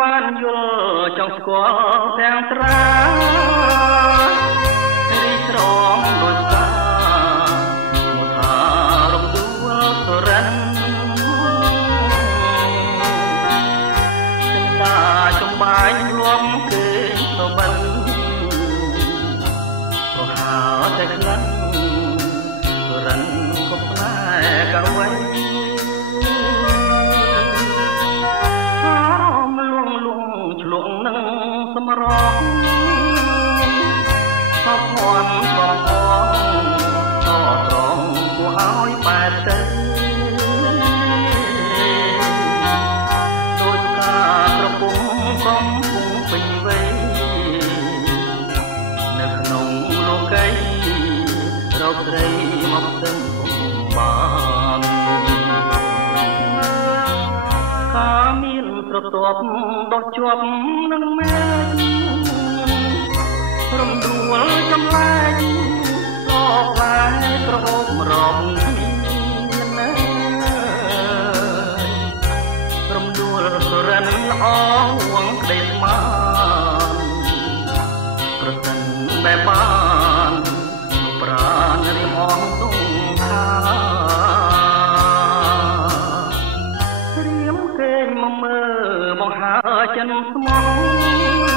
បានយល់ចង់ស្គាល់ទាំងត្រារីស្រងដូចសាមកថារំដួលសរិនចិន្តាចំបាយលំគេទៅបិនក៏ហៅតែខ្លាំងសរិនក៏ផ្លែកៅវិញសម្រងសពភ័ណ្ឌបងបងតត្រង់គួរឲ្យបែបទៅដោយការក្រពុំកំពុងពេញវ័យនៅក្នុងលោកីរកត្រីមកទឹមបានការមានស្រទាប់ដោះជាប់នឹងមេរំដួលចម្លែកក៏ផ្លែក្រហមរំគ្នារំដួលសរិនល្អហួងក្តីស្មានប្រសិនបែបបានប្រាណរៀមអងទុំថារៀមគេមកមើលមកហើចិនស្មោះ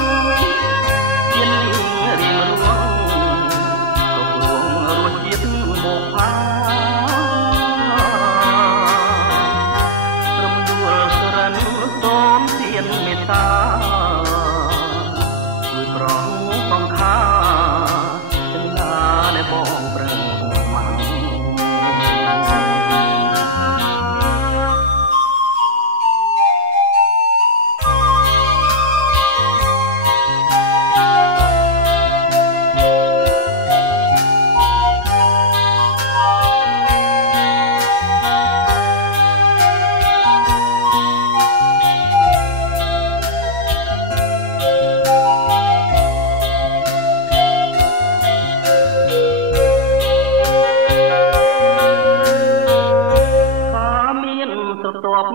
ជួយប្រងសង្ខាចិន្តាដែលបងប្រឹងមកស្រទាប់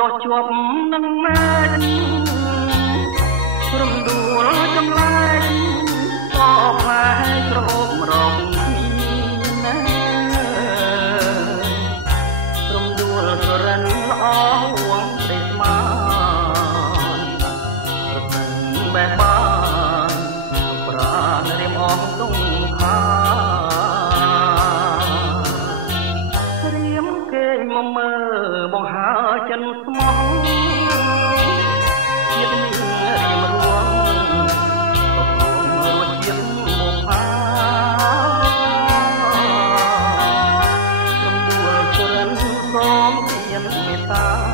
ដោះជាប់នឹងមេរំដួលចម្លែកក៏ផ្លែក្រហមរំគ្នារំដួលសរិនល្អហួងក្តីស្មានប្រសិនបែបបានប្រាណរៀមអងទុំខារៀមគេមកមើលបងហើចិនស្មោះជាតិនេះរៀមរួងក៏ព្រមរួចជាតិមកផារំដួលសរិនសូមទានមេត្តា